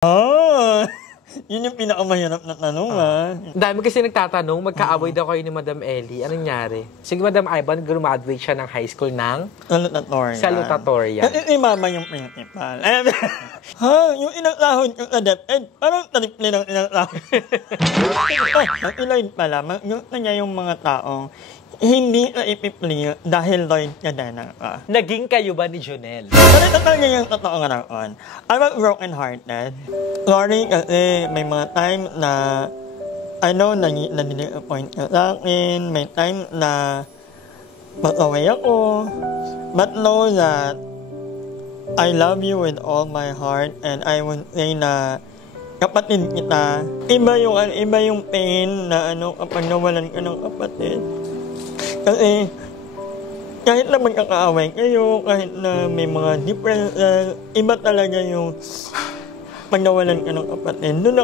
Oh, yun yung pinakamahirap na tanong, Dami kasi nagtatanong, magkaaway daw kayo ni Madam Ellie. Anong nangyari? Sige, Madam Ivan, graduate siya ng high school ng Salutatorian. Mama yung principal. Yung inaklahon ko sa DepEd, parang triple ng inaklahon. Ang ilan pala, niya yung mga taong hindi na ipipli dahil Lloyd Cadena ka. Naging kayo ba ni Jonel? Pero talaga yung totoo nga naon. I'm broken-hearted. Sorry kasi may mga time na I know na nag-appoint ka sa akin. May time na mag-away ako. But know that I love you with all my heart and I would say na kapatid kita. Iba yung pain na kapag nawalan ka ng kapatid. Kasi, kahit na magkakaaway kayo, kahit na may mga differences, iba talaga yung pag nawalan ka ng kapatid. Doon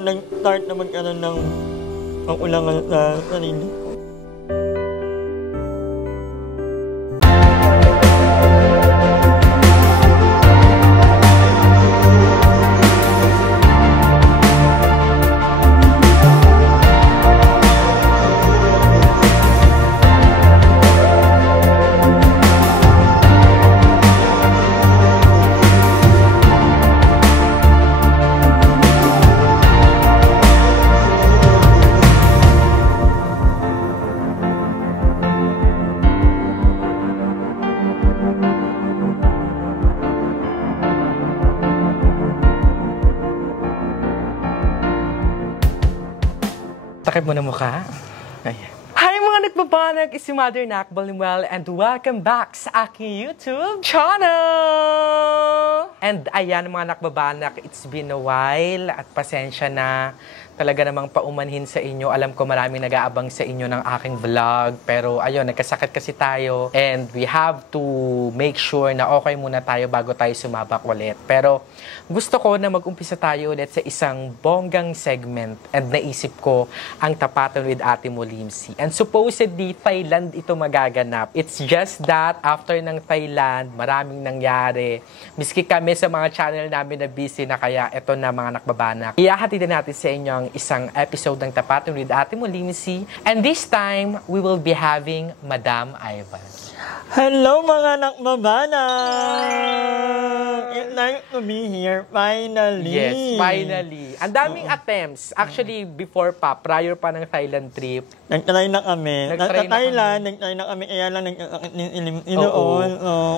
nag-start na magkaroon ng pangulangan sa sarili. Takip mo na mukha. Ayan. Hi mga nagbabanag! It's si Mother Nakbal and welcome back sa aking YouTube channel! And ayan mga nakbabanak, it's been a while at pasensya na. Talaga namang paumanhin sa inyo. Alam ko maraming nag-aabang sa inyo ng aking vlog. Pero ayun, nagkasakit kasi tayo. And we have to make sure na okay muna tayo bago tayo sumabak ulit. Pero gusto ko na mag-umpisa tayo ulit sa isang bonggang segment. And naisip ko ang Tapatan with Ate Molimsi. And supposedly, Thailand ito magaganap. It's just that after ng Thailand, maraming nangyari. Miski kami sa mga channel namin na busy na kaya ito na mga nakbabanak. Iyahatid natin sa inyo ang isang episode ng Tapatan with Ate Molimsi. And this time, we will be having Madam Ivan. Hello mga nakbabanak! It's nice to be here, finally. Yes, finally. Ang daming attempts. Actually, before pa, prior pa ng Thailand trip. Nag-try na kami. Nag-try na kami. Kaya lang inoon.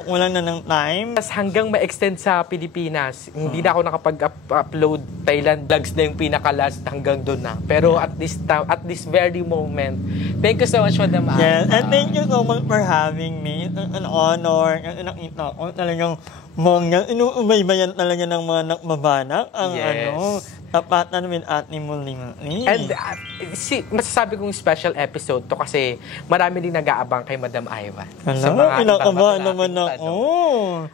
Wala na ng time. Tapos hanggang ma-extend sa Pilipinas, hindi na ako nakapag-upload Thailand vlogs na yung pinaka-last hanggang doon na. Pero at this very moment, thank you so much, Madam Ivan. Yes, and thank you so much for having me. An honor. Nakita ko talagang mga inuubaybayan talaga ng mga nakbabanak ang Tapatan with Ate Molimsi. And masasabi kong special episode to kasi marami din nag-aabang kay Madam Ivan. Pinakabahan naman ako.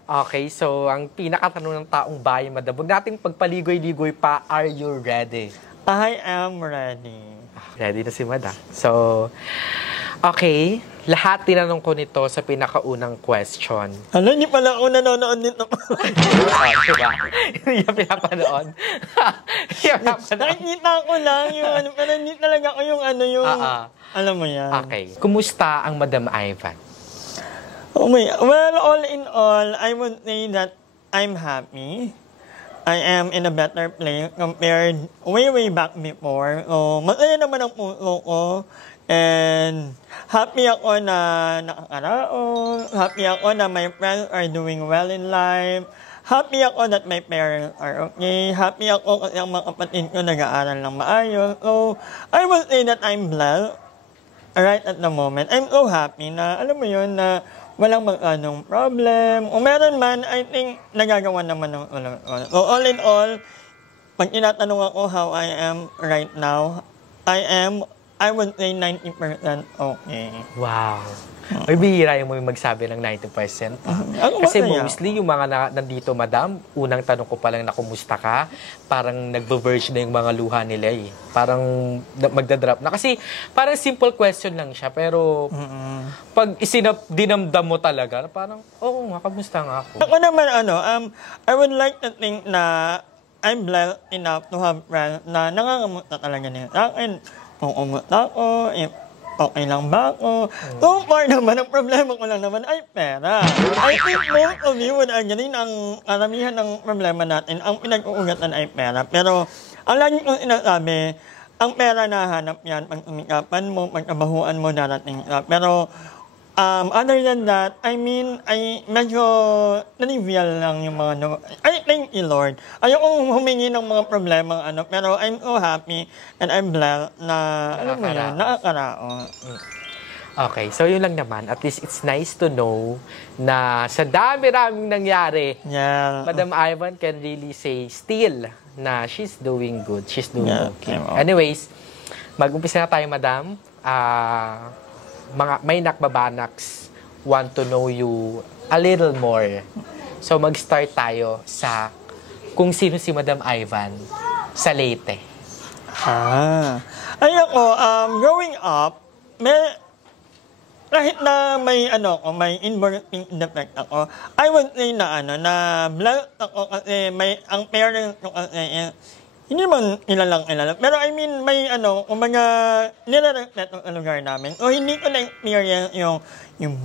Okay, so ang pinakatanong ng taong bayan, Madam, huwag nating pagpaligoy-ligoy pa, are you ready? I am ready. Ready na si Madam. So, okay. Lahat tinanong ko nito sa pinakaunang question. Hindi pala ako nanonood nito. Diba? Hindi niya pinapanood. Nakikita ko lang yung pero hindi talaga ako yung alam mo yan. Okay. Kumusta ang Madam Ivan? Well, all in all, I would say that I'm happy. I am in a better place compared way back before. Masaya naman ang puso ko. And happy ako na nakakaraon. Happy ako na my friends are doing well in life. Happy ako that my parents are okay. Happy ako kasi ang mga kapatid ko nag-aaral ng maayos. So, I will say that I'm blessed right at the moment. I'm so happy na, alam mo yun, na walang mag-anong problem. Kung meron man, I think nagagawa naman ng So, all in all, pag tinatanong ako how I am right now, I am I would say 90% okay. Wow. May bihira yung magsabi ng 90%. Ako Kasi masaya. mostly yung mga nandito, madam, unang tanong ko pa lang na kumusta ka, parang nagbo-verge na yung mga luha nila eh. Parang magdadrop na. Kasi parang simple question lang siya, pero pag dinamdam mo talaga, parang, oo nga, kamusta nga ako? Ako naman, I would like to think na I'm blessed enough to have friends na nangangamusta talaga nila sa akin. Kung umusta ako, okay lang ba ako? So far naman, ang problema ko lang naman ay pera. I think most of you would agree ang karamihan ng problema natin, ang pinag-uugatan ay pera. Pero, ang lagi kong sinasabi, ang pera nahanap yan, pag umikapan mo, pagkabahuan mo, darating ka. Pero, other than that, I mean, ay medyo trivial lang yung mga I thank you, Lord. Ayokong humingi ng mga problema, pero I'm so happy and I'm blessed na, alam mo yun, nakakaraon. Okay, so yun lang naman. At least it's nice to know na sa dami-raming nangyari, Yeah. Madam Ivan can really say still na she's doing good. She's doing okay. Yeah. Anyways, mag-umpisa na tayo, Madam. May nakbabanaks want to know you a little more. So mag-start tayo sa kung sino si Madam Ivan sa Leyte. Ay ako, growing up, kahit na may inborn defect ako, I would say na blessed ako kasi ang parents ko kasi hindi naman ilalang. Pero I mean, may kumbaga, nire-respect ang lugar namin. O hindi ko na-experience yung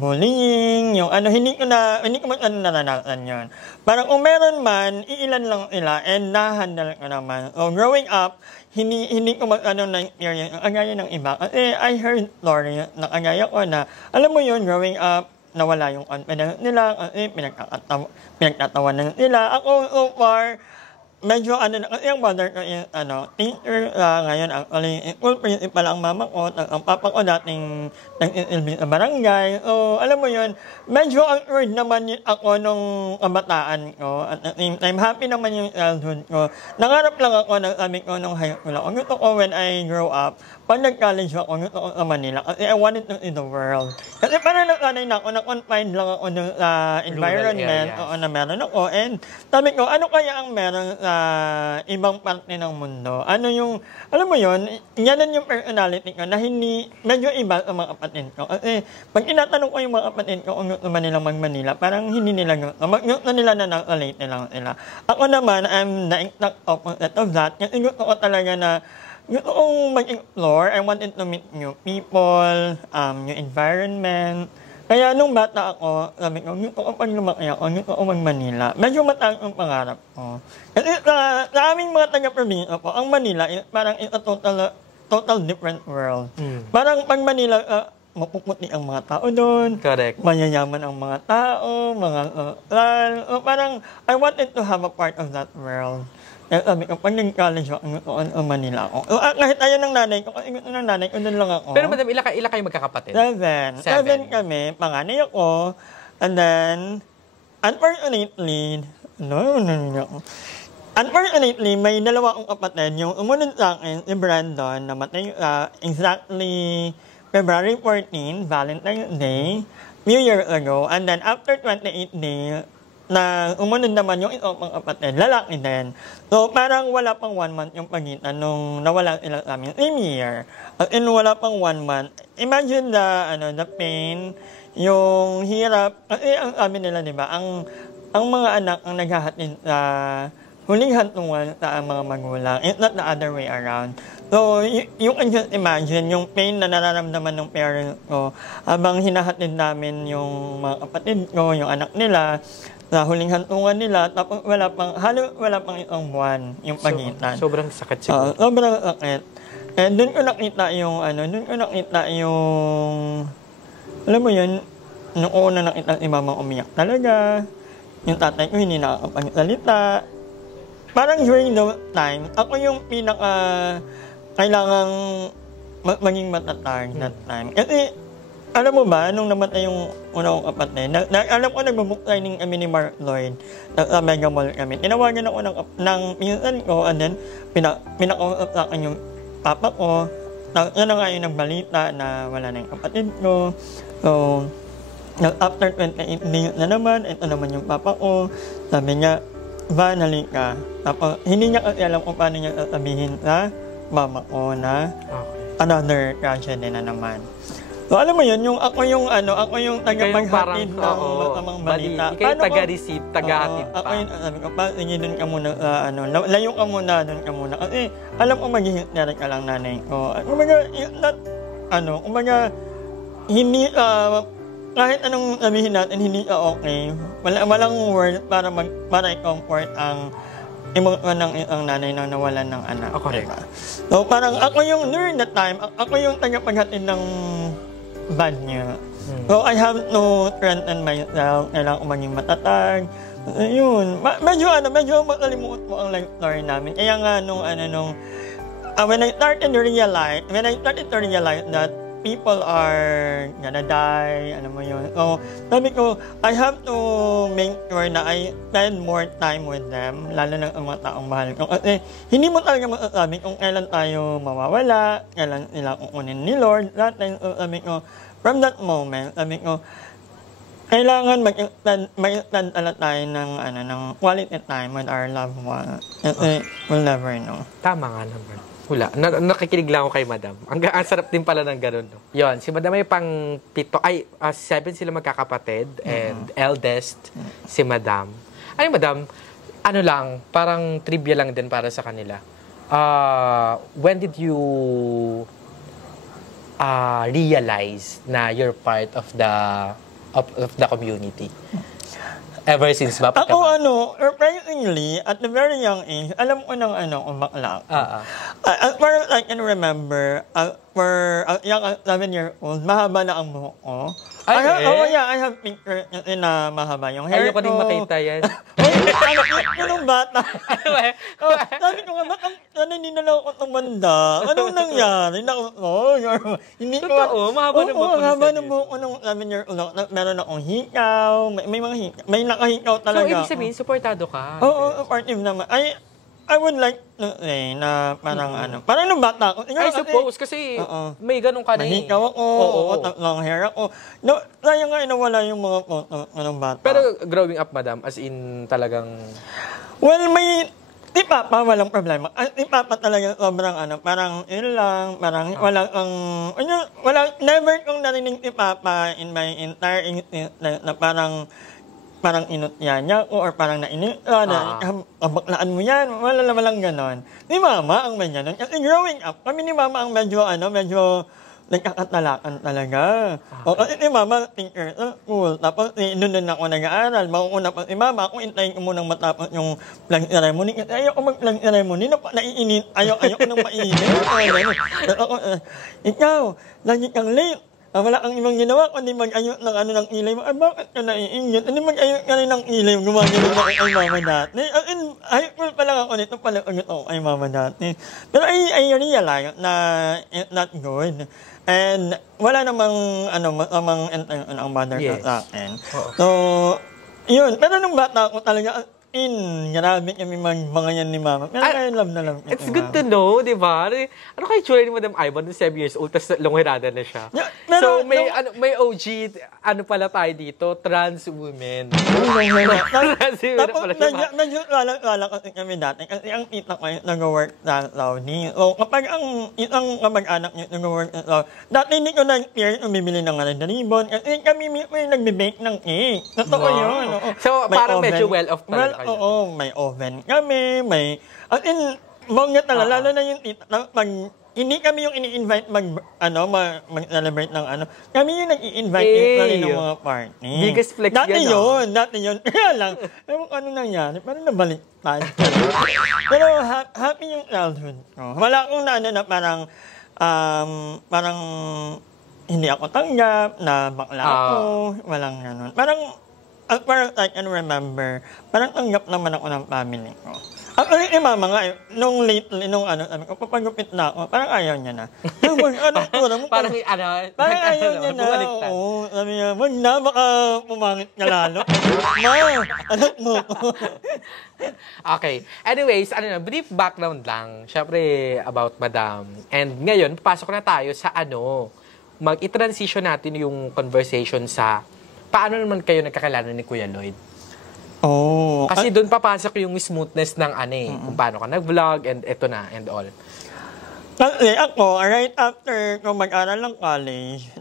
bullying, hindi ko naranasan yun. Parang kung meron man, iilan lang sila and nahandle ko naman. So growing up, hindi ko na-experience ang agaya ng iba. Kasi I heard story na agaya ko na, alam mo yun, growing up, nawala yung confidence nila kasi pinagtatawanan nila. Ako, so far, medyo kasi ang mother ko is teacher ngayon actually school principal ang mama ko at ang papa ko dating nag-ilbing sa barangay. So alam mo yun, medyo awkward naman ako nung kabataan ko at the same time happy naman yung childhood ko. Nangarap lang ako sabi ko nung high school ako. Gusto ko when I grow up, pag nag-college ako, gusto ko sa Manila kasi I wanted to see the world. Kasi parang nakanay na ako, na-confined lang ako sa environment na meron ako and sabi ko, ano kaya ang meron sa ibang parte ng mundo? Ano yung, alam mo yun, yan yung personality ko na hindi, medyo iba sa mga kapatid ko. Kasi pag tinatanong ko yung mga kapatid ko kung gusto ba nilang mag-Manila, parang hindi nila gusto nila na naka-Leyte lang sila. Ako naman, I'm the exact opposite of that. Kasi gusto ko talaga na gusto kong mag-explore. I wanted to meet new people, new environment. Kaya nung bata ako, sabi ko, gusto ko pag lumaki ako, gusto ko mag-Manila. Medyo mataas ang pangarap ko. Kasi sa aming mga taga-probinsya po, ang Manila, parang it's a total different world. Parang pag Manila, mapuputi ang mga tao doon. Correct. Mayayaman ang mga tao, parang I wanted to have a part of that world. Kaya sabi ko, pag nag-college ako, Manila ako. Kahit ayaw ng nanay ko, kasi gusto ng nanay ko, doon lang ako. Pero madam, ilan kayo magkakapatid? Seven kami. Panganay ako. And then, unfortunately, may dalawa akong kapatid. Yung umunod sa akin, si Brandon, namatay exactly February 14, Valentine's Day, few years ago. And then, after 28 days, na umunod naman yung isang pang kapatid, lalaki din. So, parang wala pang 1 month yung pagitan nung nawala sila sa amin. Same year. As in, wala pang 1 month. Imagine the pain, yung hirap. Kasi ang sabi nila, di ba, ang mga anak ang naghahatid sa huling hantungan sa mga magulang. It's not the other way around. So, you can just imagine yung pain na nararamdaman ng parents ko habang hinahatid namin yung mga kapatid ko, yung anak nila, sa huling hantungan nila, tapos wala pang isang buwan yung pagitan. Sobrang sakit siguro. Sobrang sakit. And doon ko nakita yung, alam mo yun, nung una nakita si mama umiyak talaga, yung tatay ko hindi nakakapagsalita. Parang during the time, ako yung kailangang maging matatag that time. Kasi, alam mo ba, nung namatay yung una kong kapatid, alam ko nag-book signing kami ni Mark Lloyd sa Mega Mall kami. Tinawagan ako ng pinsan ko and then pinakausap sa akin yung papa ko. yan na nga yung nagbalita na wala na yung kapatid ko. So, after 28 days na naman, ito naman yung papa ko. Sabi niya, Van, halika. Tapos, hindi niya kasi alam kung paano niya sasabihin sa mama ko na another tragedy na naman. So, alam mo yun, ako yung tagapaghatid ng masamang balita. Ikaw yung taga-receive, taga-hatid pa. Ako yung, sabi ko, sige dun ka muna, layo ka muna, dun ka muna. Kasi, alam ko mag-hintera ka lang nanay ko. Hindi, kahit anong sabihin natin, hindi ka okay. Walang word para i-comfort ang emosyon ng isang nanay na nawalan ng anak. Okay. Diba? So, parang ako yung, during that time, ako yung tagapaghatid ng bad niya. So, I have to strengthen myself. Kailangan ko maging matatag. Yun. Medyo makalimuot mo ang life story namin. Kaya nga, when I started to realize that people are gonna die, alam mo yun. So, sabi ko, I have to make sure na I spend more time with them, lalo na ang mga taong mahal ko. Kasi, hindi mo talaga masasabi kung kailan tayo mawawala, kailan nila kukunin ni Lord. Sabi ko, from that moment, sabi ko, kailangan mag-extend tayo ng quality time with our loved one. Kasi, we'll never know. Tama nga naman. Wala. Nakikinig lang ako kay Madam. Ang sarap din pala ng ganun. No? Yun, si Madam ay pang 7 sila magkakapatid and eldest si Madam. Ay, Madam, parang trivia lang din para sa kanila. When did you realize na you're part of the community? Ever since ba? Ako, surprisingly, at the very young age, alam ko ng bakla. As far as I can remember, for a young 7 year old, mahaba na ang buhok ko. I have picture na mahaba yung hair ko. Ayoko din makita yan. Anong bata? Sabi ko nga, hindi na lang ako tumanda. Anong nangyari? Hindi ko. Totoo, mahaba ng buhok ko nung 7 year old. Meron akong hikaw, may mga hikaw. May nakahikaw talaga. So, ibig sabihin, supportado ka? Oo, supportive naman. I would like to say na parang nung bata ako. I suppose, kasi may ganun ka na eh. Mahikaw ako, long hair ako. Sayang nga nawala yung mga photo ng bata. Pero growing up, Madam, as in talagang... Well, si Papa, walang problema. Si Papa talaga sobrang parang yun lang, parang never kong narinig si Papa in my entire existence na parang inutya niya ako or parang baklaan mo yan. Wala lang ganon. Si Mama ang may ganon. Kasi growing up, kami ni Mama ang medyo nagkakatalakan talaga. Kasi si Mama, thinker sa school. Tapos, doon ako nag-aaral. Mauuna pa si Mama, ako intayin ko munang matapos yung flag ceremony. Kasi ayoko mag-flag ceremony. Naiinit. Ayoko nang mainit. Ikaw, lagi kang late. Wala kang ibang ginawa, kundi mag-ayot ng ilay mo. Bakit ka naiingat? Hindi mag-ayot ka rin ng ilay mo. Gumagano na kay Mama dati. Ayot pa lang ako nito pala ako kay Mama dati. Pero I realize na it's not good. And wala namang intention ang mother ko sa akin. So, yun. Pero nung bata ako talaga, grabe kami mga yan ni Mama. Pero love na love. It's good to know, di ba? Ano kayo tsura ni Madam Ivan, 7 years old, tapos lunghirada na siya. So, may OG, pala tayo dito, trans women. Tapos, medyo wala kasi kami dati. Kasi ang tita ko nag-work sa Saudi. So, kapag ang isang kamag-anak niya nag-work sa Saudi, dati hindi ko na-experience bibili ng ribbon. Kasi kami mismo yung nagbe-bake ng cake. Totoo yun. So, parang medyo well-off talaga. Oo, may oven kami, bongga talaga, lalo na yung tita, hindi kami yung ini-invite mag-celebrate ng kami yung nag-i-invite ng mga party. Biggest flex dati yun. Kaya lang, ano nangyari, parang nabaliktad. Pero happy yung childhood ko. Wala akong na parang hindi ako tanggap, na bakla ako, walang ganun. As far as I can remember, parang tanggap naman ako ng family ko. Actually, Mama nga, nung lately, sabi ko, papagupit na ako, parang ayaw niya na. Parang ayaw niya na. bumaliktad. Oo, sabi niya, wag na, baka pumangit ka lalo. Ma, anak mo. Okay. Anyways, brief background lang. Siyempre, about Madam. And ngayon, papasok na tayo sa i-transition natin yung conversation sa paano naman kayo nagkakilala ni Kuya Lloyd. Oh. Kasi doon papasok yung smoothness ng kung paano ka nag-vlog and eto na and all. Kasi ako, right after ko mag-aral ng college,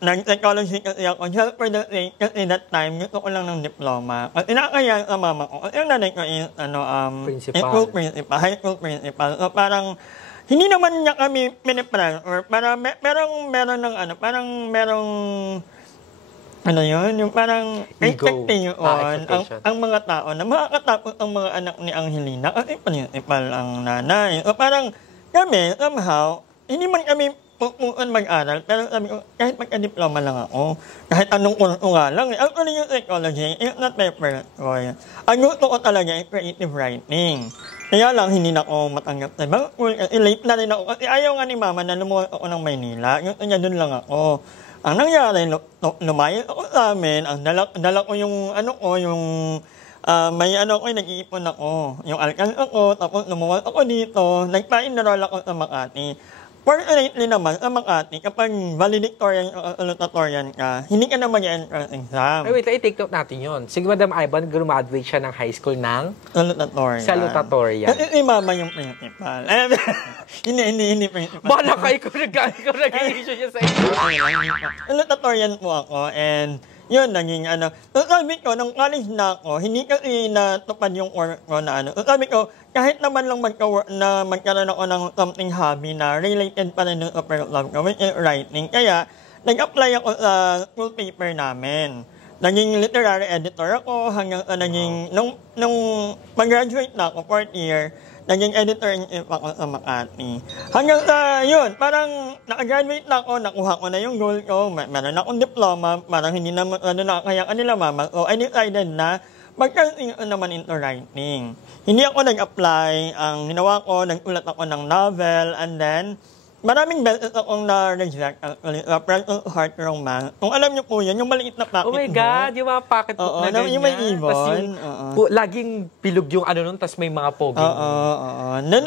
nag-psychology kasi ako. Just for the sake, kasi that time, gusto ko lang ng diploma. At inakaya sa mama ko. At yung nanay ko is, high school principal. So parang, hindi naman niya kami pinipressure. Parang meron yung parang expectation ang mga tao na makakatapos ang mga anak ni Angelina kasi principal ang nanay. So parang, kami, somehow, hindi man kami pupuan mag-aral, pero sabi ko, kahit magka-diploma lang ako, kahit anong kurso nga lang, actually yung psychology, it's not my first choice. Ang gusto ko talaga ay creative writing. Kaya lang, hindi na ako matanggap sa ibang school, kasi late na rin ako, kasi ayaw nga ni mama na lumuwas ako ng Maynila, gusto niya doon lang ako. Ang nangyari, lumayas ako sa amin, ang dala ko yung, nag-iipon ako. Yung alkan ako, tapos lumuwas ako dito, nagpa-enroll ako sa Makati. Fortunately naman, sa Makati, kapag valedictorian o salutatorian ka, hindi ka na mag-entrance exam. Wait, i-take note natin yun. Si Madam Ivan, graduate siya ng high school ng salutatorian. Kasi si mama yung principal. Hindi principal. Bala ka, ikaw nag-i-issue siya sa iyo. Salutatorian po ako, and yun, naging So sabi ko, nung college na ako, hindi kasi natupad yung work ko na So sabi ko, kahit naman lang magkaroon ako ng something hobby na related pa rin sa first love ko, which is writing. Kaya, nag-apply ako sa school paper namin. Naging literary editor ako hanggang nung mag-graduate na ako, 4th year, naging editor-in-chief ako sa Makati. Hanggang sa yun, parang nakagraduate na ako, nakuha ko na yung goal ko, meron akong diploma, parang hindi na nakakaya kanila mama. So I decided na mag-continue naman into writing. Hindi ako nag-apply, ang ginawa ko, nag-ulat ako ng novel, and then maraming beses akong na-reject actually, Precious Heart Romance. Kung alam niyo po yun, yung maliit na pocket book. Oh my God, yung mga pocket book na ganyan. Yung may ibon. Laging bilog yung nun, tas may mga pogi.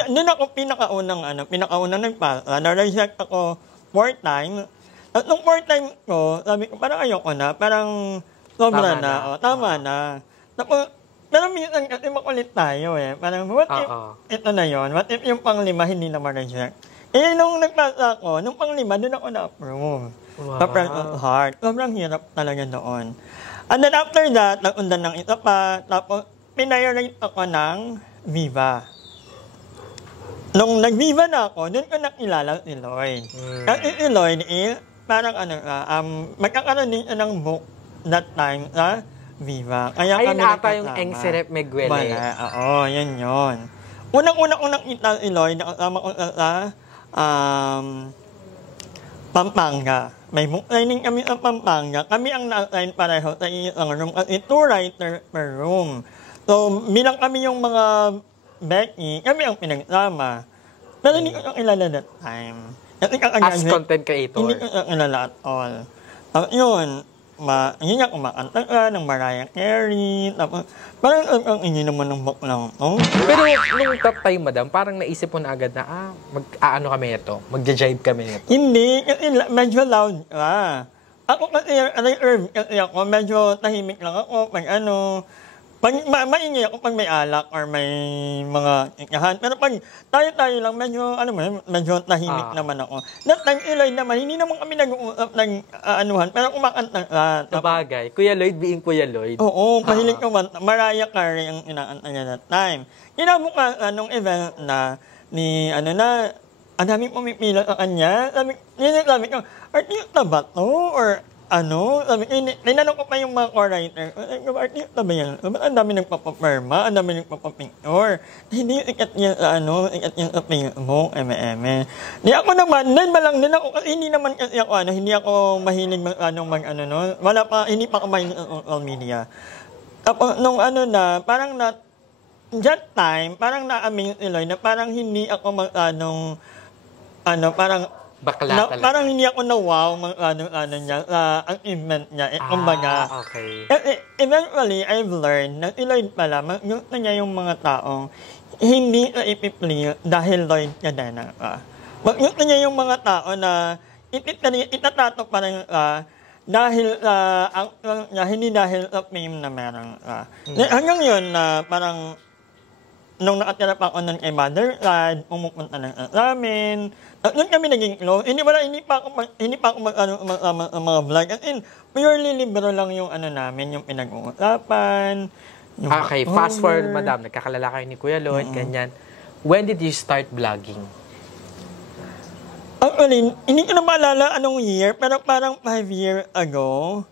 Nun ako pinakaunang nagpasa. Na-reject ako 4 times. At nung 4 times ko, sabi ko, parang ayoko na. Parang sobra na. Tama na. Tapos, pero minsan kasi makulit tayo eh. Parang, what if ito na yun? What if yung pang-5 hindi na ma-reject? Nung nagpasa ako, nung pang-5, doon ako na-approve. Wow. Sa Precious Heart. Sobrang hirap talaga doon. And then after that, nag-undan ng isa pa. Tapos, pinay-rate ako ng Viva. Nung nag-Viva na ako, doon ko nakilala si Lloyd. Kasi si Lloyd parang magkakaroon din siya ng book that time sa Viva. Kaya ayun ata yung Engserep Miguel. Oo, yan yun. Unang-una ko nakita si Lloyd, nakasama ko sa Pampanga. May book signing kami sa Pampanga. Kami ang na-assign pareho sa isang room kasi 2 writers per room. So, bilang kami yung mga Becky, kami ang pinagsama. Pero hindi ko yung kilala that time. Kasi as content creator? Hindi ko yung kilala at all. Yun, yun yung kumakanta ka ng Mariah Carey. Tapos, parang ang hindi naman ng book lang. Pero nung top time, madam, parang naisip mo na agad na, kami ito? Magja-jive kami nito? Hindi, kasi medyo loud ka. Ako kasi ako, medyo tahimik lang ako. Maingay ako pag may alak or may mga ikahan. Pero pag tayo-tayo lang, medyo tahimik naman ako. That time, Lloyd naman, hindi naman kami nag-uusap pero kumakanta ka. Sabagay, Kuya Lloyd being Kuya Lloyd. Oo, mahilig ko Mariah Carey ang inakanta niya that time. Kinabukasan nung event na, ang daming pumipila sa kanya. Sabi ko, artista ba to? Or tinanong ko pa yung mga co-writer, artista ba yan? Ba't ang dami nagpapaperma? Ang dami nagpapapicture? Hindi ikat yan sa Facebook, Di ako naman, din ako, kasi hindi naman kasi ako, hindi ako mahilig hindi pa ako mahilig sa social media. Tapos, nung parang that time, parang na-amaze si Lloyd na parang hindi ako parang Bakla na, talaga. parang hindi ako na-wow ano niya, ang event niya. Kumbaga, okay. eventually, I've learned na si Lloyd pala, gusto niya yung mga taong hindi na ipipli dahil Lloyd Cadena ka. Gusto niya yung mga tao na itatato pa rin dahil niya, hindi dahil sa fame na meron ka. Hanggang yun na parang nung nakatira pa ako nun kay Motherland, pumupunta ng amin. At doon kami naging close. Hindi pa ako mga vlog. As in, purely libero lang yung namin, yung pinag-uusapan. Okay, fast forward, madam. Nagkakalala kayo ni Kuya Lloyd, ganyan. When did you start vlogging? Actually, hindi ko na maalala anong year, pero parang 5 years ago.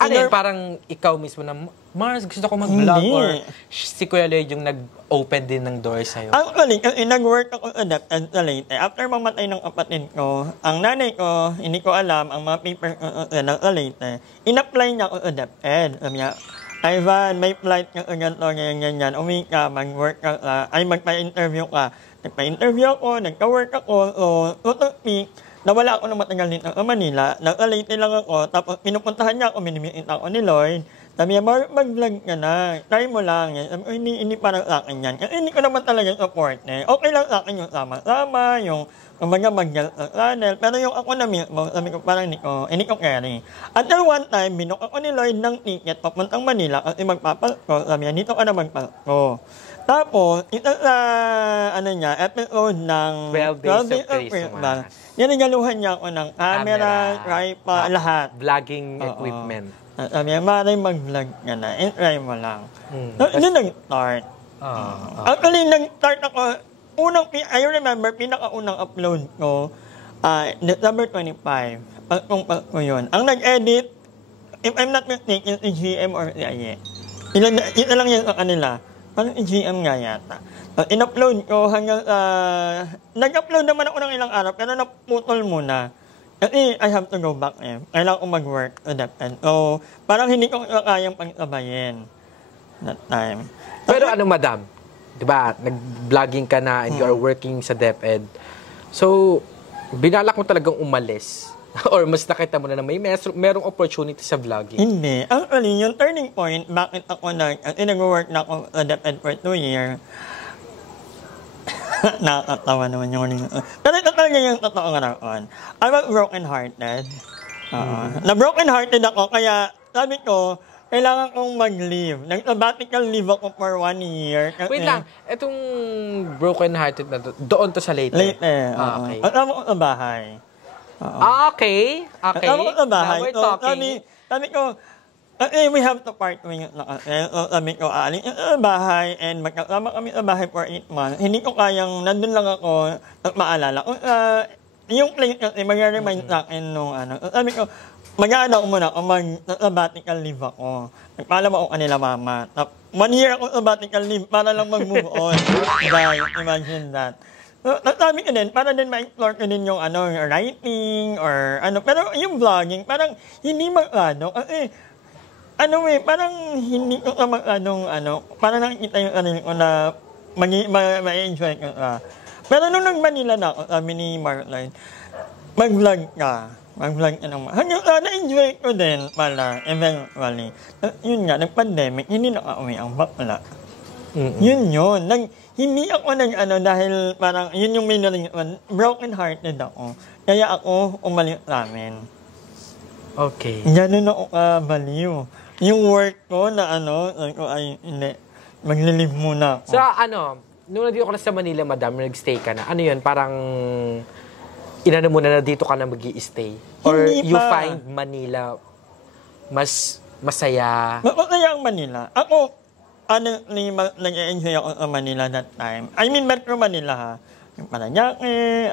Ano yun? Parang ikaw mismo na, Mars, gusto ko mag-vlog, or si Kuya Lloyd yung nag-open din ng door sa'yo? Actually, kasi nag-work ako sa Leyte. After mamatay ng kapatid ko, ang nanay ko, hindi ko alam, ang mga paper sa Leyte, in-apply niya ako sa DepEd. Sabi niya, Ivan, may flight ka ganito, ganyan, uwi ka, mag-work ka, ay magpa-interview ka. Nagpa-interview ako, nagka-work ako, so to speak, nawala ako ng matagal dito sa Manila, nag-Leyte lang ako, tapos pinupuntahan niya ako, minimitin ako ni Lloyd. Sabi niya, mag-vlog ka na, try mo lang yan. Sabi ko, hindi parang sa akin yan. Kasi hindi ko naman talaga support eh. Okay lang sa akin yung sama-sama, yung kumbaga mag-gel sa channel. Pero yung ako na mismo, sabi ko parang hindi ko carry. Until one time, binok ako ni Lloyd ng ticket papuntang Manila kasi magpapasko. Sabi niya, dito ka na magpasko. Tapos, ito sa, episode ng 12 Days of Christmas. Ninigaluhan niya ako ng camera, tripod, lahat. Vlogging equipment. Sabi niya, maaaring mag-vlog ka na, try mo lang. Doon nag-start. Actually, nag-start ako, I remember, pinaka-unang upload ko, December 25. Pagkong ko yun. Ang nag-edit, if I'm not mistaken, si GM or si Aye. Ito lang yun sa kanila. Parang si GM nga yata. In-upload ko hanggang, nag-upload naman ako ng ilang araw, pero naputol muna. Kasi I have to go back eh. Kailangan ko mag-work sa DepEd. So, parang hindi ko kayang pagsabayin that time. Pero madam? Diba, nag-vlogging ka na and you are working sa DepEd. So, binalak mo talagang umalis? Or mas nakita mo na merong opportunity sa vlogging? Hindi. Actually, yung turning point, bakit ako nag-work na ako sa DepEd for 2 years, nakakatawa naman yung ring. Pero ito talaga yung totoo nga naman. I was broken-hearted. Na-broken-hearted ako, kaya sabi ko, kailangan kong mag-leave. Nag-sabbatical leave ako for 1 year. Kasi, wait lang, itong broken-hearted na doon to sa Leyte? Leyte, okay. At ako sa bahay. Okay. At ako sa bahay. Now we're So, talking. sabi ko, we have to part ways na kasi. So, sabi ko, aling sa bahay and magkasama kami sa bahay for 8 months. Hindi ko kayang, nandun lang ako at maalala. Yung place kasi, mag-remind sa akin nung So, sabi ko, mag-ano ako muna, mag-sabbatical leave ako. Nagpaalam ako kanila mama. 1 year ako sabbatical leave para lang mag-move on. Guys, imagine that. So, sabi ko din, para din ma-explore ko din yung writing or Pero yung vlogging, parang hindi kasi parang hindi ko parang nakikita yung ko na ma-enjoy ko Pero nung nag-Manila na ako, sabi ni Marlon, mag-vlog ka naman. Hanggang na-enjoy ko din pala, eventually. Yun nga, nag-pandemic, hindi nakauwi ang bakla. Yun. Hindi ako dahil parang, yun yung may broken-hearted ako. Kaya ako umalis namin. Okay. Ganun ako baliw. Yung work ko na ay hindi, maglilive muna ako. So nung nandito ka na sa Manila, madam, nag-stay ka na, yun, parang, mo na dito ka na mag-i-stay? Or you find Manila mas masaya? Masaya ang Manila. Ako, nag-enjoy ako sa Manila that time. I mean, Metro Manila ha. Yung Paranaque,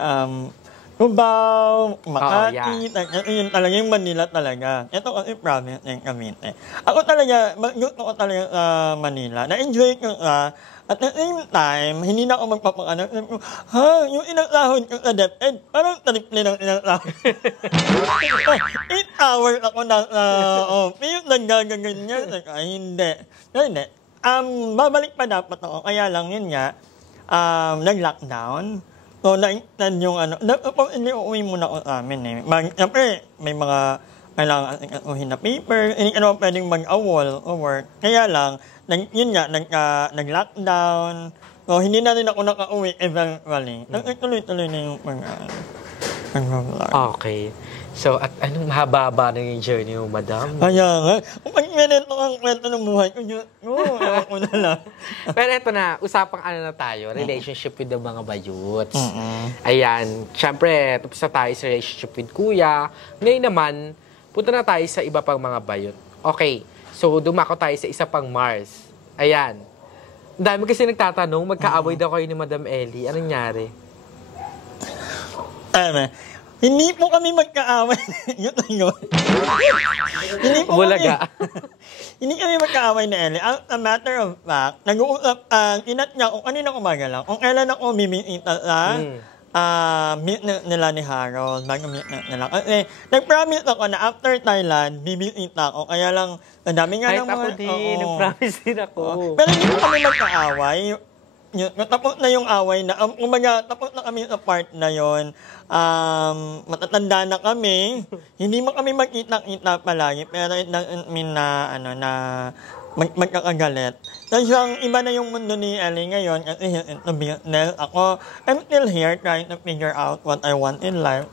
Cubao, Makati, yun talaga yung Manila talaga. Ito kasi province yung Cavite. Ako talaga, gusto ko talaga sa Manila. Na-enjoy ko at the same time, hindi na ako magpapakano. Yung inasahod ko sa DepEd, parang triple ng inasahod. 8 hours ako na yung naggaganyan. Ay, hindi. Babalik pa dapat ako. Kaya lang yun nga, nag-lockdown. So, na-extend yung hindi uuwi muna ako sa amin eh. Siyempre, may mga kailangan uhin na paper, hindi ka naman pwedeng mag-awol o work. Kaya lang, yun nga, nag-lockdown. So, hindi na rin ako nakauwi eventually. Tuloy-tuloy na yung pag-vlog. Okay. So, at anong mahaba-haba na yung journey mo, madam? Kaya nga. Kung pag-minento ang kwento ng buhay ko, ewan ko na lang. Pero eto na, usapang na tayo, relationship with the mga bayuts. Ayan, syempre, tapos na tayo sa relationship with kuya. Ngayon naman, punta na tayo sa iba pang mga bayot. Okay, so dumako tayo sa isa pang Mars. Ayan. Dami kasi nagtatanong, magkaaway daw kayo ni Madam Ellie. Anong nangyari? Hindi po kami magkaaway. Yun. Hindi po Bulaga. Hindi kami magkaaway na Ellie. A matter of fact, nag-uusap, inat niya kung kanina umaga lang. Kung kailan ako mimita meet nila ni Harold, bago meet nila. Kasi nag-promise ako na after Thailand, bibisita ako. Kaya lang, ang dami nga Kahit ng mga... ako din, nag-promise din ako. Pero hindi po kami magkaaway. Tapos na yung away na, umaga, tapos na kami sa part na yon. Matatanda na kami. Hindi mo kami magkita-kita palagi. Pero it doesn't mean na, magkakagalit. Kasi yung iba na yung mundo ni Ellie ngayon, kasi ito business. Ako, I'm still here trying to figure out what I want in life.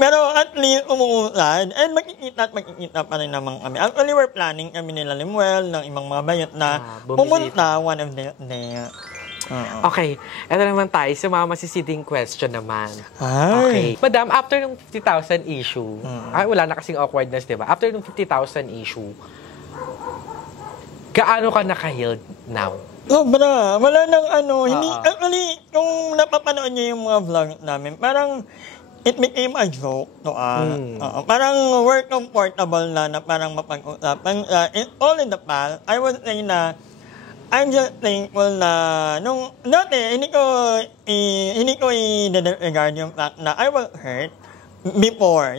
Pero at least umuusad, and magkikita pa rin naman kami. Actually, we're planning kami nila Limuel, ng ibang mga bayot na pumunta one of the day. Okay, eto naman tayo sa mga masisitting question naman. Ay. Okay. Madam, after nung 50,000 issue, wala na kasing awkwardness, di ba? After nung 50,000 issue, gaano ka naka-healed now? Sobra. Wala nang hindi, actually, kung napapanood niyo yung mga vlog namin, parang it became a joke. Parang we're comfortable na parang mapag-usapan. It's all in the past. I would say na I'm just thankful na dati, hindi ko i-regard yung fact na I was hurt before.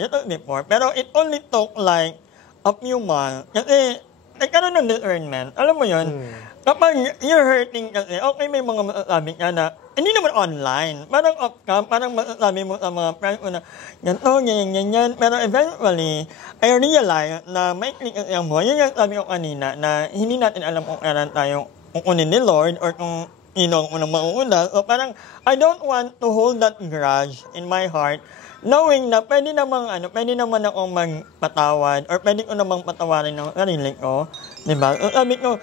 Pero it only took like a few months. Kasi, nagkaroon ng discernment. Alam mo yun? Kapag you're hurting kasi, okay, may mga masasabi ka na, hindi naman online. Parang off-cam, parang masasabi mo sa mga friends mo na, ganito, ganyan. Pero eventually, I realized na may click kasi ang buhay. Yun yung sabi ko kanina, na hindi natin alam kung kailan tayo kukunin ni Lord or kung ang unang mauuna. So parang, I don't want to hold that grudge in my heart, knowing na pwede naman akong magpatawad or pwede ko namang patawarin ng sarili ko. Diba? So sabi ko,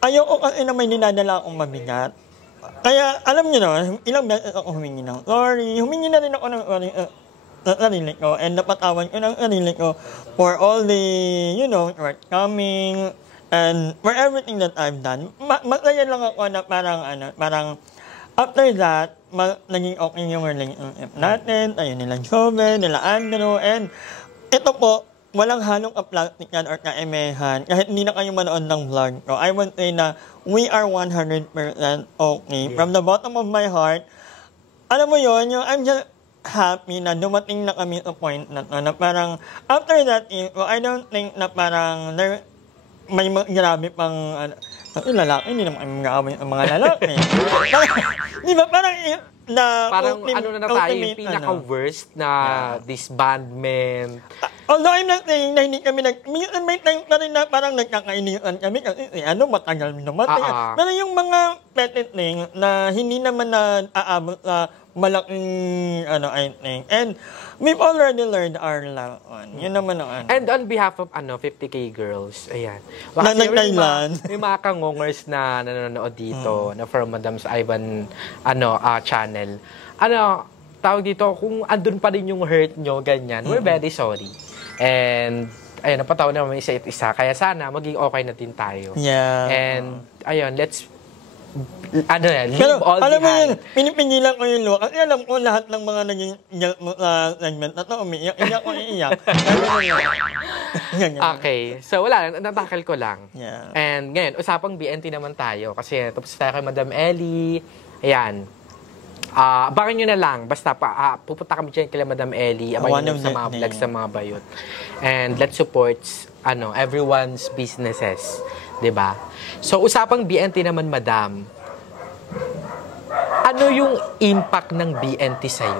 ayoko kasi na may dinadala akong mabigat. Kaya, alam niyo no, ilang beses ako humingi ng sorry. Humingi na rin ako ng sorry sa sarili ko and napatawan ko ng sarili ko for all the, shortcoming and for everything that I've done. Masaya lang ako na parang after that, naging okay yung relationship natin, tayo nila Jove, nila Andrew, and ito po, walang halong kaplastikan or kaemehan. Kahit hindi na kayo manood ng vlog ko, I would say na we are 100% okay. Yeah. From the bottom of my heart, alam mo yun, I'm just happy na dumating na kami sa point na to, na parang, after that, I don't think na parang, may grabe pang, lalaki, hindi naman kami mag-aaway ang mga lalaki. Di ba, parang na tayo, yung pinaka-worst na disbandment. Although I'm not saying na hindi kami may time pa rin na parang nagkakainitan kami kasi matagal namatay. Pero yung mga petty thing na hindi naman na aabot sa malaking, I think. And we've already learned our lesson. Yun naman ang And on behalf of 50K girls, ayan. May mga kangongers na nanonood dito na from Madam's Ivan channel. Tawag dito, kung andun pa rin yung hurt nyo, ganyan, we're very sorry. And ayun, napatawa naman isa at isa. Kaya sana maging okay na din tayo. Yeah. And ayun, let's leave pero, all alam mo behind. yun, pinipingilan ko yung luha. Kasi alam ko lahat ng mga naging segment na ito, umiiyak ko iiyak. Okay. So, wala lang. Natakal ko lang. Yeah. And ngayon, usapang BNT naman tayo. Kasi tapos tayo kay Madam Ellie. Ayan. Abangan nyo na lang. Basta pupunta kami dyan kay Madam Ellie. Abangan nyo sa mga vlogs sa mga bayot. And let's support everyone's businesses. Diba? So, usapang BNT naman, Madam. Ano yung impact ng BNT sa'yo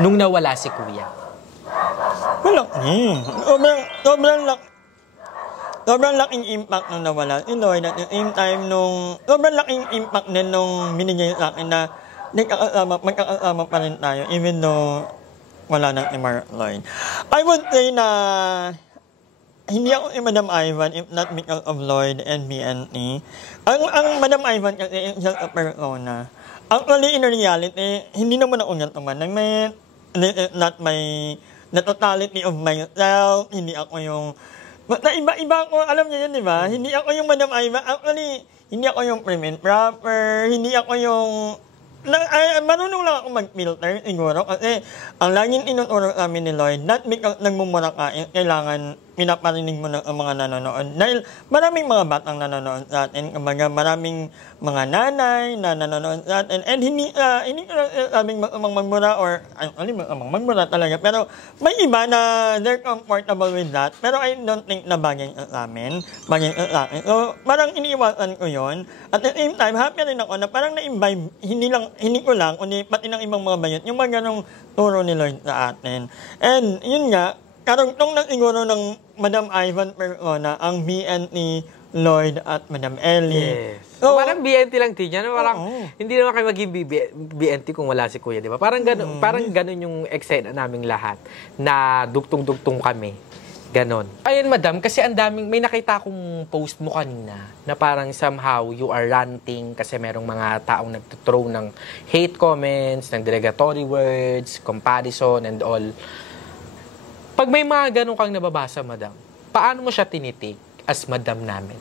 nung nawala si Kuya? Malaki. Sobrang laking impact nung nawala si Lloyd. At the same time, sobrang laking impact din nung binigay sa akin na magkakasama pa rin tayo even though wala na si Mark Lloyd. I would say na hindi ako si Madam Ivan if not because of Lloyd and BNT. Ang Madam Ivan kasi is just a persona. Actually, in reality, hindi naman ako ganito manamit. This is not the totality of myself. Hindi ako yung... Basta iba ako, alam niyo yun, di ba? Hindi ako yung Madam Ivan. Actually, hindi ako yung prim and proper. Hindi ako yung... marunong lang ako mag-filter, siguro. Kasi ang laging inuturo kami ni Lloyd, not because nagmumura ka, kailangan pinaparinig mo ng mga nanonood. Dahil maraming mga batang nanonood sa atin. Kumbaga, maraming mga nanay na nanonood sa atin. And hindi ko sabing magmura or, actually, magmura talaga. Pero may iba na they're comfortable with that. Pero I don't think na bagay sa amin. Bagay sa akin. So, parang iniiwasan ko yon. At the same time, happy rin ako na parang na-imbibe, hindi ko lang, kundi pati ng ibang mga bayot, yung mga ganong turo ni Lloyd sa atin. And yun nga, karugtong na siguro ng Madam Ivan persona, ang BNT, Lloyd at Madam Ellie. Yes. So, parang BNT lang din yan. Parang hindi naman kayo maging BNT kung wala si Kuya, di ba? Parang ganun yung excited naming lahat na dugtong-dugtong kami. Ganon. Ayun, madam, kasi ang daming, may nakita akong post mo kanina na parang somehow you are ranting kasi merong mga taong nagtuthrow ng hate comments, ng derogatory words, comparison, and all. Pag may mga ganun kang nababasa, madam, paano mo siya tinitik as madam namin?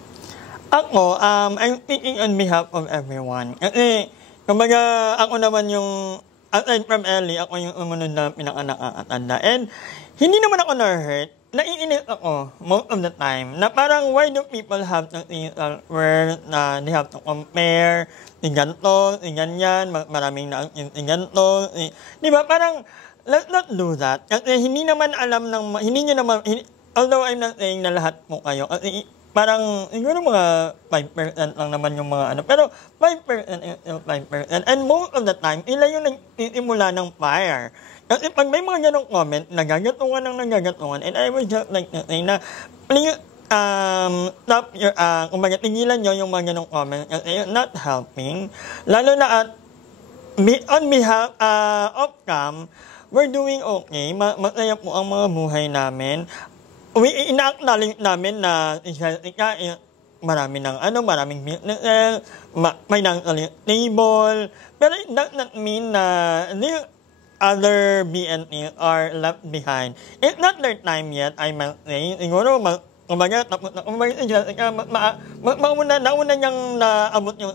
Ako, I'm speaking on behalf of everyone. Kasi, kumbaga, ako naman yung, aside from Ellie, ako yung umunod na pinaka-nakakatanda. And, hindi naman ako na-hurt. Naiinit ako most of the time na parang why do people have to see self-worth na they have to compare si ganito, si ganyan, maraming na si ganito. Di ba? Parang let's not do that. Kasi hindi naman alam ng, although I'm not saying na lahat po kayo, kasi parang siguro mga 5% lang naman yung mga ano. Pero 5% is still 5%. And most of the time, ila yung nagtisimula ng fire. Kasi pag may mga ganong comment, nagagatungan, and I would just like to say na, please, stop your, kumbaga, tigilan nyo yung mga ganong comment kasi you're not helping. Lalo na at, on behalf of CAM, we're doing okay. Masaya po ang mga buhay namin. Ina-acknowledge namin na marami ng maraming businesses, may stable, pero it does not mean na other BNT are left behind. It's not their time yet, I must say. Siguro, kumbaga, tapos na kumbaga, nauna niyang naabot yung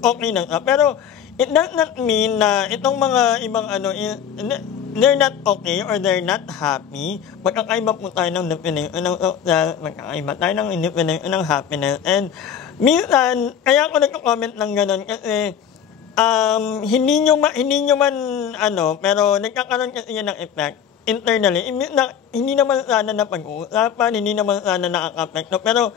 okay na. Pero, it does not mean na itong mga ibang they're not okay or they're not happy. Magkakaiba po tayo ng definition ng magkakaiba tayo ng definition ng happiness. And, minsan, kaya ako nagko-comment ng gano'n kasi, hindi nyo man, pero nagkakaroon kasi yan ng effect internally. Hindi naman sana na pag-uusapan, hindi naman sana nakaka-apekto. Pero,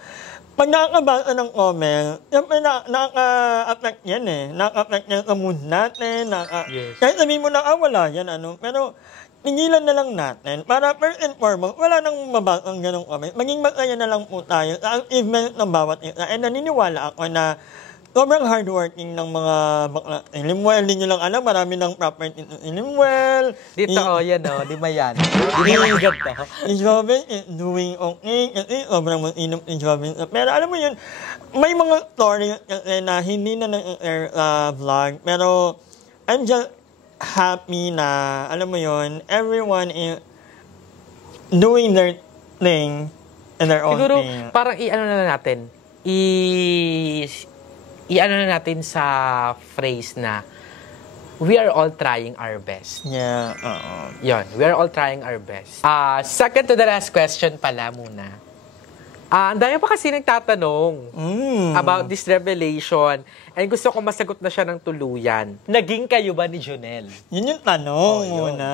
pag nakakabasa ng comment, siyempre nakaka-affect yan Nakaka-affect yan sa mood natin. Yes. Kahit sabihin mo na, wala yan, Pero, tigilan na lang natin. Para first and foremost, wala nang mabasang ganong comment. Maging masaya na lang po tayo sa achievement ng bawat isa. And naniniwala ako na sobrang hardworking ng mga bakla. Limuel, hindi nyo lang alam, marami ng property in Limuel. Dito, yan di ba yan? Dinigad na. Si Joven is doing okay kasi sobrang mag-inop si Joven. Pero alam mo yun, may mga story kasi na hindi na nag-air vlog. Pero I'm just happy na, alam mo yun, everyone is doing their thing in their own Siguro, thing. parang na natin, na natin sa phrase na we are all trying our best. Yeah, Yon, we are all trying our best. Second to the last question pala muna. Ang dami pa kasi nagtatanong about this revelation and gusto ko masagot na siya ng tuluyan. Naging kayo ba ni Jonel? Yun yung tanong muna.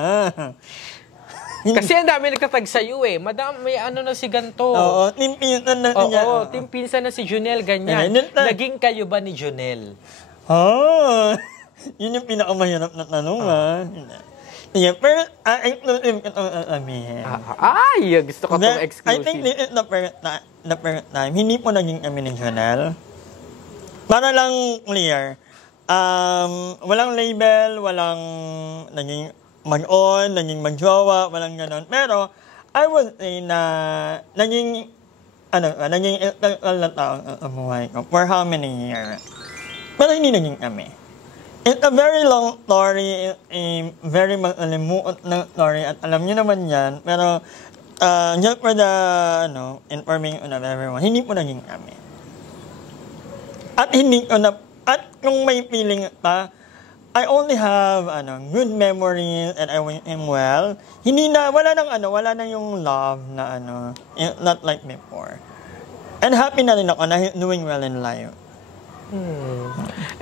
Kasi ang dami nagtatag sa'yo Madam, may na si ganto. Oo, team pinsan na niya. Oo, team pinsan na si Jonel, ganyan. Naging kayo ba ni Jonel? Oh, Yun yung pinakamahirap na tanong, Yeah, pero inclusive ko itong sabihin. Gusto ko itong exclusive. I think this is the first time, hindi po naging kami ni Janelle. Para lang clear, walang label, walang naging mag-on, naging mag-jowa, walang ganon. Pero, I would say na naging expectal na tao ang buhay ko for how many years. Pero hindi naging kami. It's a very long story, it's a very makalimuot na story, at alam niyo naman yan, pero just for the information of everyone, hindi po naging kami. At kung may feeling pa, I only have good memories and I wish him well. Wala nang yung love na it's not like before. And happy na rin ako na he's doing well in life.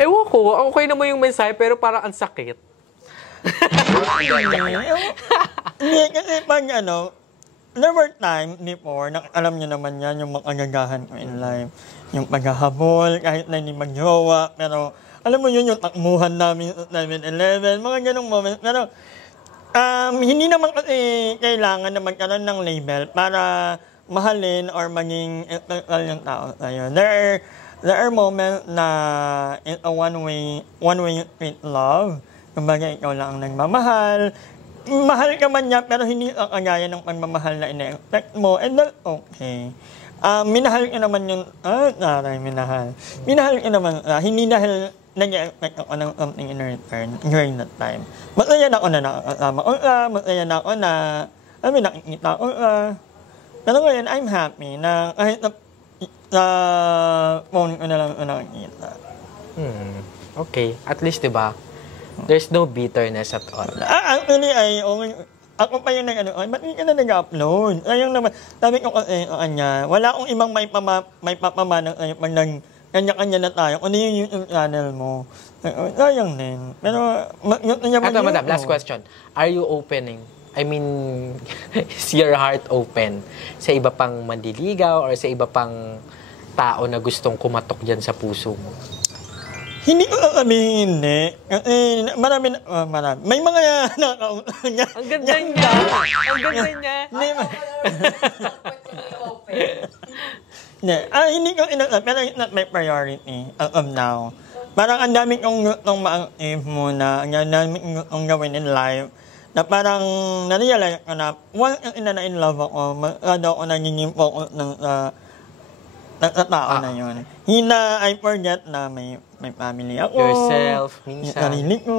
Ewan ko, okay naman yung mensahe, pero parang ang sakit. Hindi, kasi pag there were times before, alam niyo naman yan, yung mga agagahan ko in life. Yung paghahabol, kahit na hindi mag-jowa, pero alam mo yun, yung takmuhan namin sa 7-Eleven, mga ganong moments. Pero hindi naman kasi kailangan na magkaroon ng label para mahalin or maging ethical yung tao sa'yo. There are moments na it's a one-way street love. Kumbaga, ikaw lang ang nagmamahal. Mahal ka man niya, pero hindi ka kagaya ng pagmamahal na ina-expect mo. And that's okay. Minahal ka naman yung... minahal. Minahal ka naman. Hindi dahil nag-expect ako ng something in return during that time. Masaya na ako na nakakasama ko ka. Masaya na ako na... nakikita ko ka. Pero ngayon, I'm happy na kahit sa phone ko na lang nakikita. Okay. At least, diba, there's no bitterness at all. Actually, ako pa yung ba't hindi ka na nag-upload? Ayun naman, sabi ko kasi kanya, wala akong ibang may papamanang sa'yo pag kanya-kanya na tayo. Kung yung YouTube channel mo, sayang din. Pero, madam, last question. Are you opening? I mean, is your heart open sa iba pang mandiligaw or sa iba pang tao na gustong kumatok dyan sa puso mo? Hindi ko sasabihin hindi. Kasi marami. May mga nakakausap niya. Ang ganda niya. Ang ganda niya. Hindi ko inasabi. Pero it's not my priority as of now. Parang ang dami kong gustong ma-achieve muna. Ang dami kong gustong gawin in life. Na parang na-realize ko na once na in love ako, masyado ako nagiging focus ng tao na yun. I forget na may family ako. Yourself, minsan. Sarili ko,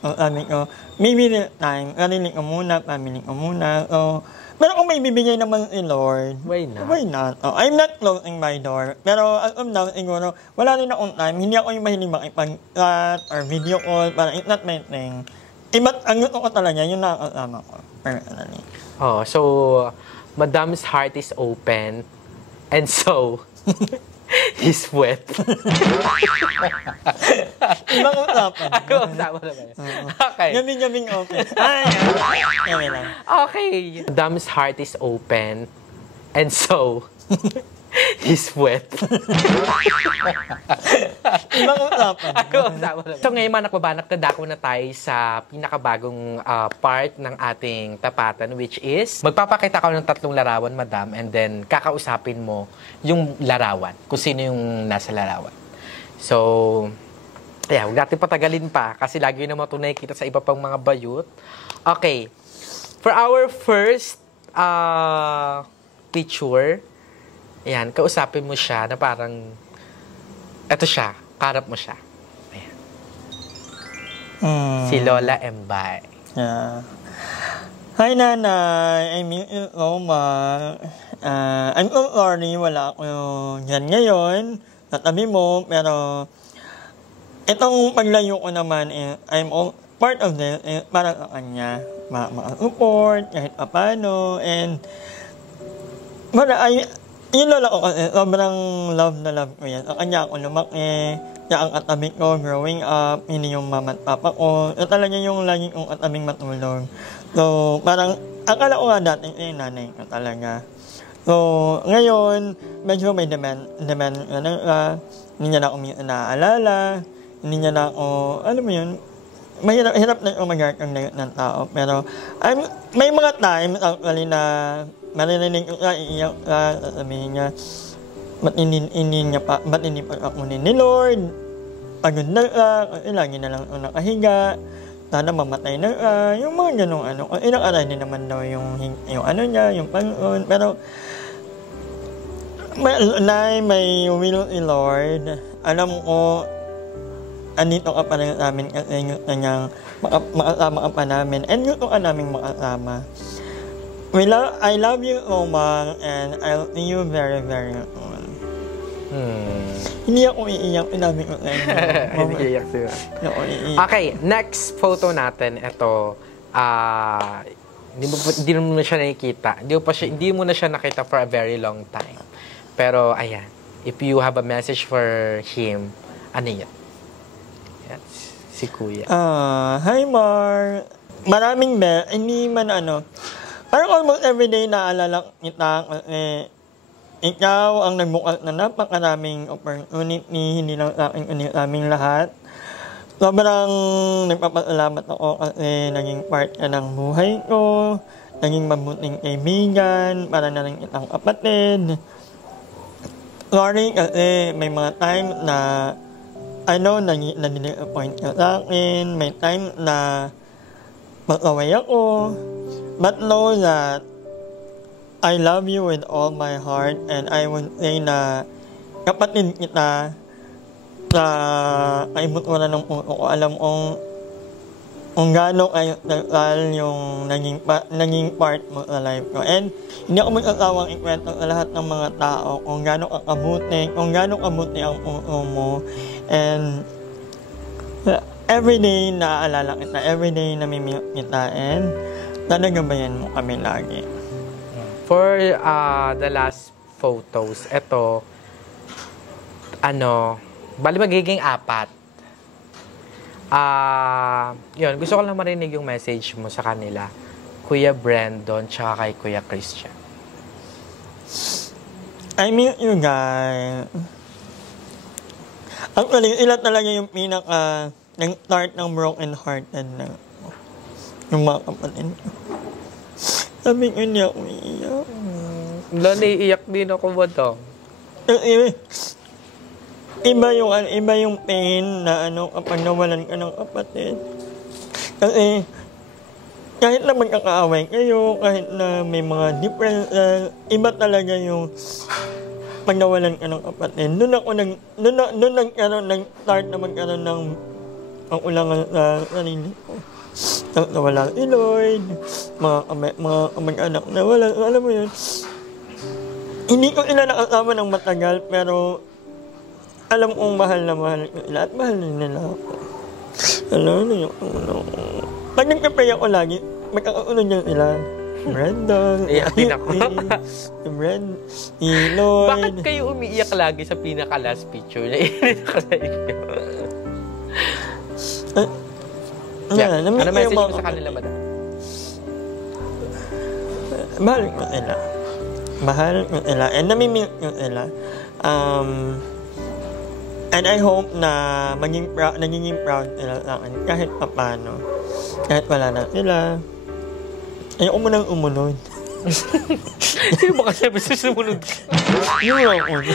sabi ko, maybe this time, sarili ko muna, family ko muna. So, pero kung may bibigay naman si Lord, why not? Why not? I'm not closing my door. Pero as of now, siguro, wala rin akong time. Hindi ako yung mahilig makipag-chat or video call. Parang it's not my thing. Ang gusto ko talaga, yung nakakasama ko, personally. So, Madam's heart is open, and so, he's wet. Ibang usapan. Usapan na ba yun? Okay. Gabing open. Lang. Okay. Madam's heart is open, and so, he's wet. Ibang usapan. So ngayon mga nakbabanak, nadako na tayo sa pinakabagong part ng ating tapatan, which is magpapakita ka ng 3 larawan, madam, and then kakausapin mo yung larawan, kung sino yung nasa larawan. So, huwag natin patagalin pa kasi lagi na matunay kita sa iba pang mga bayut. Okay. For our first picture, ayan, kausapin mo siya na parang, eto siya, karap mo siya. Ayan. Si Lola Embay. Yeah. Hi, Nanay. I miss you so much. I'm so sorry, wala ako dyan ngayon. Natabi mo, pero itong paglayo ko naman, I'm all part of this, para sa kanya. Maka-support, kahit paano, and yung lola ko kasi, sobrang love na love ko yan. Sa kanya ako lumaki, siya ang katabi ko growing up, hindi yung mama at papa ko. So talaga yung lagi kong katabing matulog. So parang, akala ko nga dati yung nanay ko talaga. So ngayon, medyo may demand, hindi niya na ako naaalala. hindi niya na ako, alam mo yun, hirap na umagat ang ng tao. Pero, may mga times actually na maririnig ko siya, iiyak ka, sasabihin niya, ba't hindi pa ako ni Lord? Pagod na ka, lagi na lang ako nakahiga, sana mamatay na ka, yung mga ganong ano. Ilang aray din naman daw yung ano niya, yung Panginoon. Pero, may will ni Lord. Alam ko, andito ka pa rin sa amin kasi gusto niyang makasama ka pa namin. And gusto ka namin makasama. I love you so much and I'll see you very, very soon. Hindi ako iiyak. Inabi ko kayo. Hindi iiyak siya. Okay, next photo natin. Ito, hindi mo na siya nakikita. Hindi mo na siya nakita for a very long time. Pero, ayan. If you have a message for him, ano yan? Yes, si Kuya. Hi, Mar. Maraming hindi man ano. Parang almost everyday naalala kita kasi ikaw ang nagbukas na napakaraming opportunity, hindi lang sa akin, kundi sa aming lahat. Sobrang nagpapasalamat ako kasi naging part ka ng buhay ko, naging mabuting kaibigan, para na rin itang kapatid. Sorry kasi may mga time na I know na-disappoint ka sa akin, may time na mag-away ako, but know that I love you with all my heart and I would say na kapatid kita sa kaibot wala ng puso ko. Alam kung gaano kayo tagal yung naging part mo sa life ko. And hindi ako mag-asawang ikwento sa lahat ng mga tao kung gaano kabuti ang puso mo. And everyday naaalala kita, everyday namimilk kita, and nagabayan mo kami lagi. For the last photos, ito, bali magiging 4. Yun, gusto ko lang marinig yung message mo sa kanila, Kuya Brandon, tsaka kay Kuya Christian. I miss you guys. Actually, sila talaga yung nag-start ng broken hearted na yung mga kapatid ko. Sabi ko niya, umiiyak. Naiiyak din ako ba ito? Iba yung pain na kapag nawalan ka ng kapatid. Kasi, kahit na magkakaaway kayo, kahit na may mga differences, iba talaga yung pag nawalan ka ng kapatid. Doon nag-start na magkaroon ng pangulangan sa sarili ko. Nawala si Lloyd, mga kamag-anak na wala, alam mo yun. Hindi ko sila nakasama ng matagal, pero alam kong mahal na mahal ko sila at mahal nila ako. Alam mo yun, pag nagpe-pray ako lagi, magkakaunod niya sila. Brandon, iyak din ako. Si Lloyd. Bakit kayo umiiyak lagi sa pinaka-last picture? Naiiyak ka sa inyo. Ano message mo sa kanila, madam? Mahal ko sila. And namimilk ko sila. And I hope na nagiging proud sila sa akin kahit paano. Kahit wala na sila. Ayoko mo nang umunod. Sino ba kasi sumunod ka? Yung ako.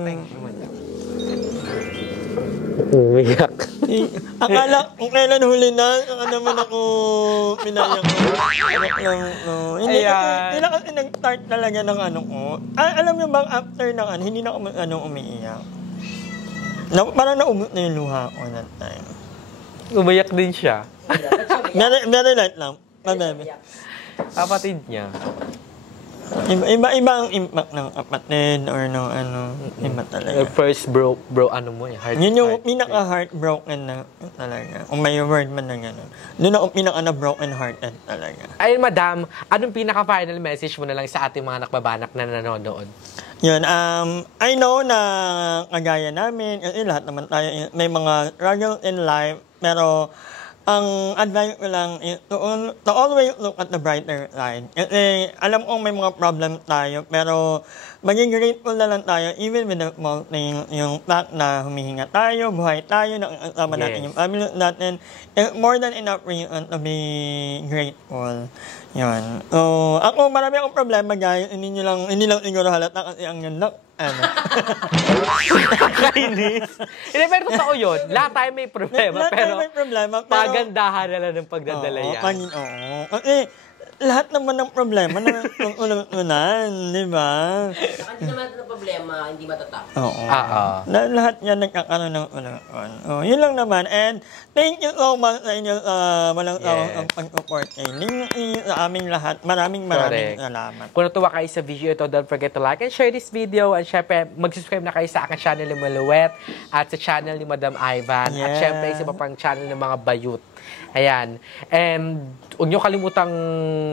Thank you, madam. Umiyak. Akala kung kailan huli na, saka naman ako pinayak ko. Hindi kasi nag-start talaga ng ko. Alam niyo bang after ng hindi na ako umiiyak. Parang naubot na yung luha ko that time. Umiyak din siya. Very light lang. Kapatid niya. Iba ang impact ng kapatid or no iba talaga. First bro mo heart. Yun yung pinaka-heartbroken na talaga. Kung may word man na gano'n. Doon ako pinaka-broken hearted talaga. Ayun, madam, anong pinaka-final message mo na lang sa ating mga nakbabanak na nanonood? Yun, I know na kagaya namin, kasi lahat naman tayo may mga struggles in life, pero ang advice ko lang is to always look at the brighter side. Kasi alam kong may mga problem tayo, pero maging grateful na lang tayo even with the small thing. Yung fact na humihinga tayo, buhay tayo, nakakasama natin yung family natin. It's more than enough reason to be grateful. Yun. So, ako, marami akong problema, guys. Hindi lang siguro halata kasi ang ganda. Kainis. Hindi, pero totoo yun. Lahat tayo may problema. Lahat tayo may problema. Pero pagandahan na lang ng pagdadala yan. Oo. Kasi lahat naman ng problema na ulan, di ba? Saka hindi naman ito ng problema, hindi matatapos. Oo. Lahat yan nagkakaroon ng ulan. Yun lang naman. And thank you so much sa inyo walang tawang ang pag-support kay Ning sa aming lahat. Maraming salamat. Kung natuwa kayo sa video ito, don't forget to like and share this video. And syempre, mag-subscribe na kayo sa aking channel ni Maluwet at sa channel ni Madam Ivan. At syempre, isa pa pang channel ng mga bayut. Ayan. And huwag nyo kalimutang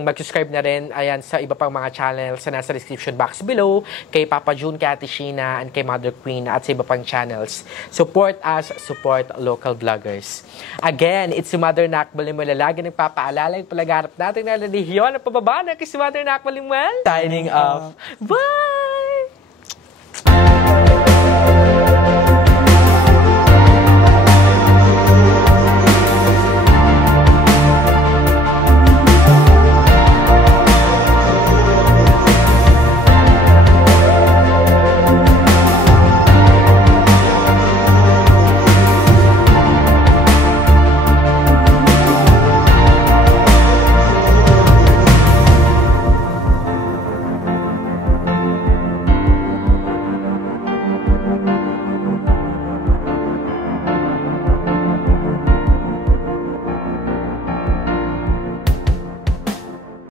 mag-subscribe na rin ayan, sa iba pang mga channels na nasa description box below. Kay Papa June, kay Ate Sheena, and kay Mother Queen at sa iba pang channels. Support us, support local vloggers. Again, it's si Mother Nakbal Limuel. Lagi nagpapaalala yung palagarap natin na relihiyon at pababa na kay si Mother Nakbal Limuel. Signing off. Bye!